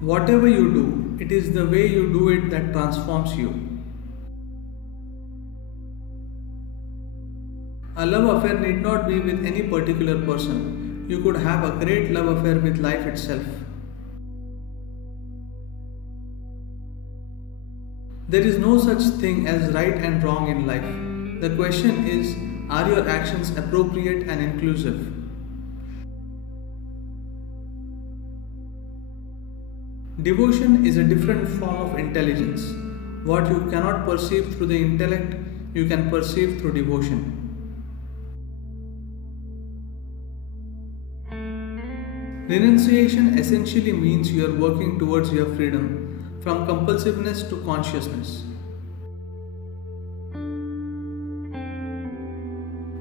Whatever you do, it is the way you do it that transforms you. A love affair need not be with any particular person. You could have a great love affair with life itself. There is no such thing as right and wrong in life. The question is, are your actions appropriate and inclusive? Devotion is a different form of intelligence. What you cannot perceive through the intellect, you can perceive through devotion. Renunciation essentially means you are working towards your freedom, from compulsiveness to consciousness.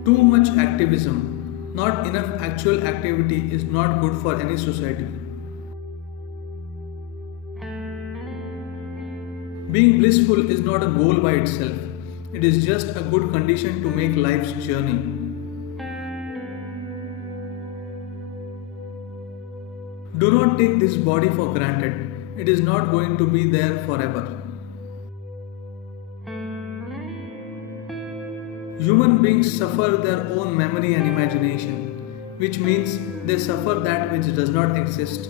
Too much activism, not enough actual activity is not good for any society. Being blissful is not a goal by itself, it is just a good condition to make life's journey. Do not take this body for granted, it is not going to be there forever. Human beings suffer their own memory and imagination, which means they suffer that which does not exist.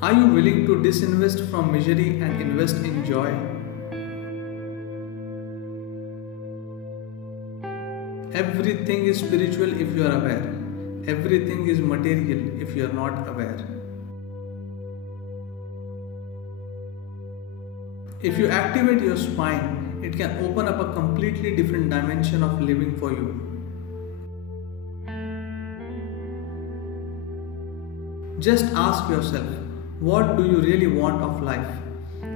Are you willing to disinvest from misery and invest in joy? Everything is spiritual if you are aware. Everything is material if you are not aware. If you activate your spine, it can open up a completely different dimension of living for you. Just ask yourself, what do you really want of life?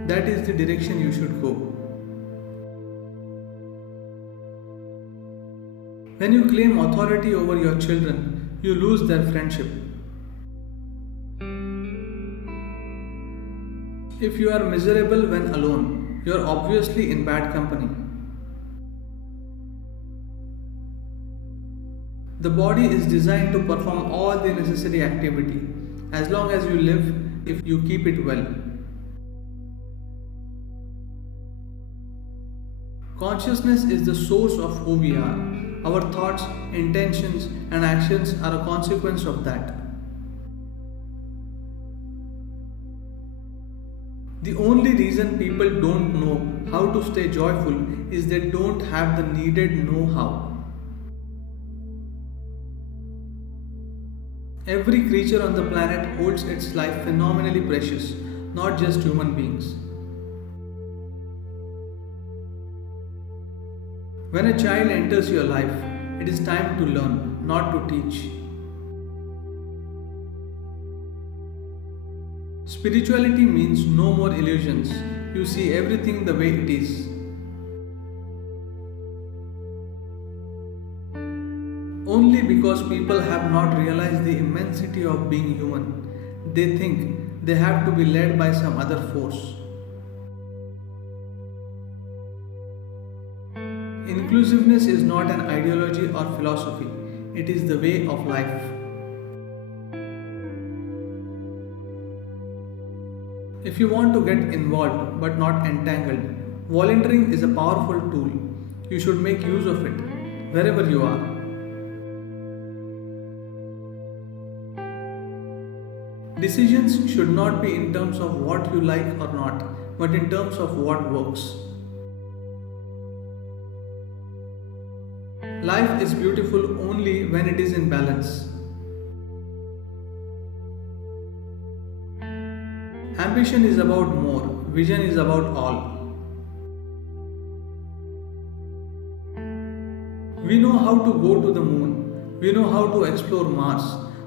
That is the direction you should go. When you claim authority over your children, you lose their friendship. If you are miserable when alone, you are obviously in bad company. The body is designed to perform all the necessary activity. As long as you live, if you keep it well. Consciousness is the source of who we are. Our thoughts, intentions, and actions are a consequence of that. The only reason people don't know how to stay joyful is they don't have the needed know-how. Every creature on the planet holds its life phenomenally precious, not just human beings. When a child enters your life, it is time to learn, not to teach. Spirituality means no more illusions. You see everything the way it is. Only because people have not realized the immensity of being human, they think they have to be led by some other force. Inclusiveness is not an ideology or philosophy, it is the way of life. If you want to get involved but not entangled, volunteering is a powerful tool. You should make use of it, wherever you are. Decisions should not be in terms of what you like or not, but in terms of what works. Life is beautiful only when it is in balance. Ambition is about more, vision is about all. We know how to go to the moon, we know how to explore Mars,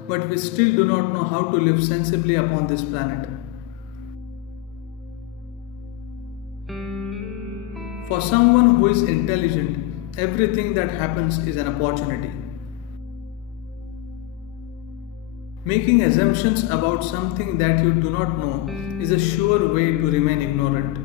but we still do not know how to live sensibly upon this planet. For someone who is intelligent, everything that happens is an opportunity. Making assumptions about something that you do not know is a sure way to remain ignorant.